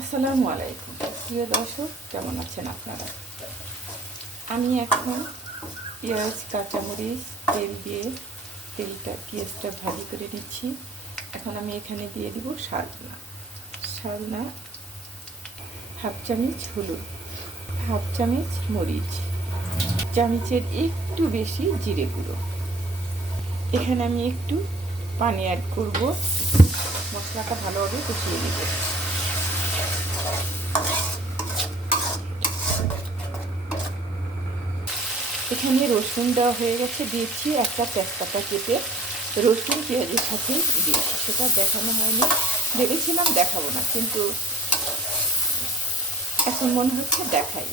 আসসালামু আলাইকুম। প্রিয় দর্শক, কেমন আছেন আপনারা? আমি এখন পেঁয়াজ, কাঁচামরিচ, তেল দিয়ে তেলটা, পেঁয়াজটা ভাজি করে নিচ্ছি। এখন আমি এখানে দিয়ে দিব সাজনা সাজনা হাফ চামচ হলুদ, হাফ চামচ মরিচ, চামচের একটু বেশি জিরে গুঁড়ো। এখানে আমি একটু পানি অ্যাড করব। মশলাটা ভালোভাবে কষিয়ে নেব। এখানে রসুন দেওয়া হয়ে গেছে, দিয়েছি একটা তেজপাতা কেটে। রসুন, পেঁয়াজের সাথে দিয়েছি, সেটা দেখানো হয়নি। ভেবেছিলাম দেখাবো না, কিন্তু এখন মনে হচ্ছে দেখাই।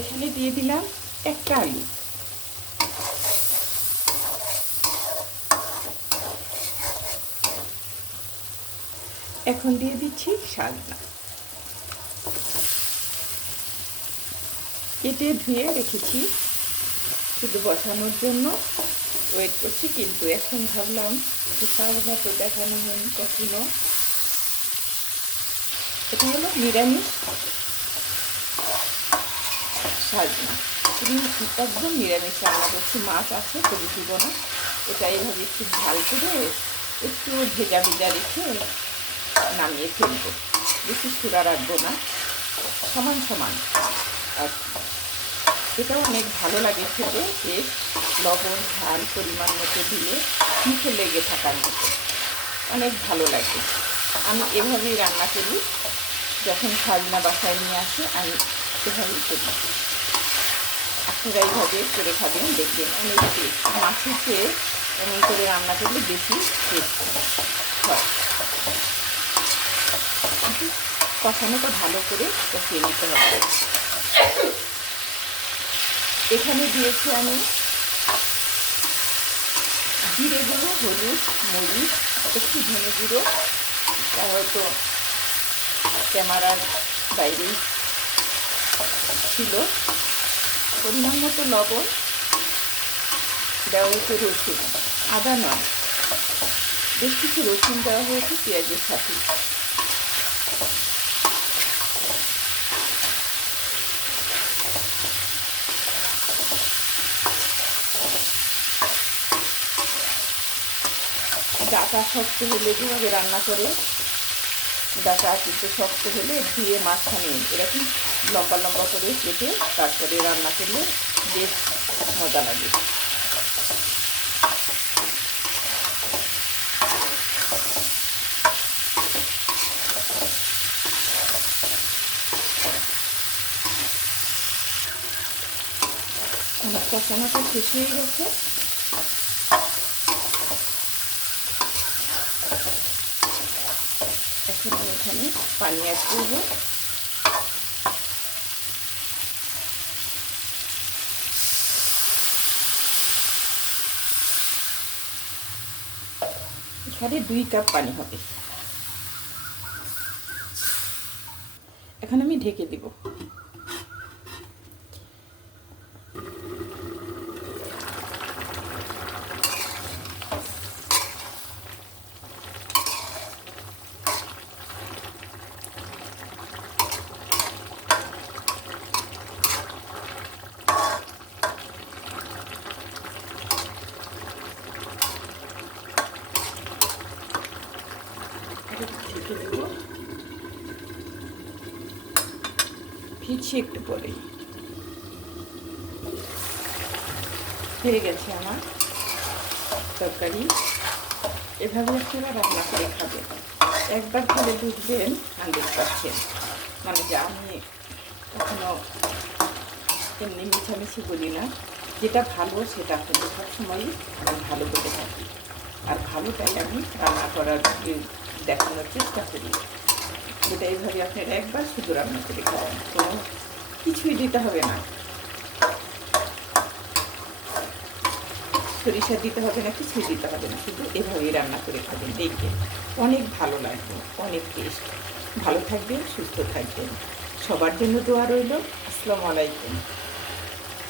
এখানে দিয়ে দিলাম একটা আলু। এখন দিয়ে দিচ্ছি সাজনা কেটে ধুয়ে রেখেছি শুধু বসানোর জন্য। ওয়েট করছি, কিন্তু এখন ভাবলাম সাজনা তো দেখানো হয়নি কখনো। এটা হলো নিরামিষ সাজনা একদম নিরামিষ রান্না করছি, মাছ আছে তবু দিব না এটা এইভাবে একটু ঝাল করে একটু ভেজা ভেজা রেখে নামিয়ে ফেলব। বেশি সুরা রাখব না, সমান সমান। আর এটাও অনেক ভালো লাগে খেতে বেশ লবণ, ঝাল পরিমাণ মতো দিলে মুখে লেগে থাকার মতো। অনেক ভালো লাগে। আমি এভাবেই রান্না করি, যখন খাজনা বাসায় নিয়ে আসে, আমি এভাবেই করি। আপনারা এইভাবে করে খাবেন, দেখবেন অনেক টেস্ট মাছের চেয়ে এমন করে রান্না করলে বেশি টেস্ট হয়। কষানোটা ভালো করে কষিয়ে নিতে হবে। এখানে দিয়েছি আমি জিরে গুঁড়ো, হলুদ, মরিচ, একটু ধনে গুঁড়ো হয়তো ক্যামেরার বাইরে ছিল। পরিমাণ মতো লবণ দেওয়া হয়েছে রসুন, আদা, নয়, বেশ কিছু রসুন দেওয়া হয়েছে, পেঁয়াজের সাথে। ডাটা শক্ত হলে যেভাবে রান্না করে? ডাটা কিন্তু শক্ত হলে ধুয়ে মাঝখানে এরকম লম্বা লম্বা করে কেটে তারপরে রান্না করলে বেশ মজা লাগে। আমার কষানোটা শেষ হয়ে গেছে। এখন আমি এখানে পানি অ্যাড করব। এখানে দুই কাপ পানি হবে। এখন আমি ঢেকে দিব ঢেকে দেব ফিরছি একটু পরে হয়ে গেছে আমার তরকারি। এভাবে আপনারা রান্না করে খাবেন। একবার খেলে বুঝবেন হান্ড্রেড পার্সেন্ট। মানে যে আমি কখনো এমনি মিছামিছি বলি না। যেটা ভালো সেটা কিন্তু সবসময়ই আমি ভালো বলে থাকি। আর ভালোটাই আমি রান্না করার দেখানোর চেষ্টা করি। যেটা এইভাবে আপনারা একবার শুধু রান্না করে খাওয়ান কোনো কিছুই দিতে হবে না। সরিষা দিতে হবে না, কিছুই দিতে হবে না, শুধু এভাবেই রান্না করে খাবেন। দেখবেন অনেক ভালো লাগবে, অনেক টেস্ট ভালো থাকবেন, সুস্থ থাকবেন। সবার জন্য দোয়া রইল। আসসালামু আলাইকুম।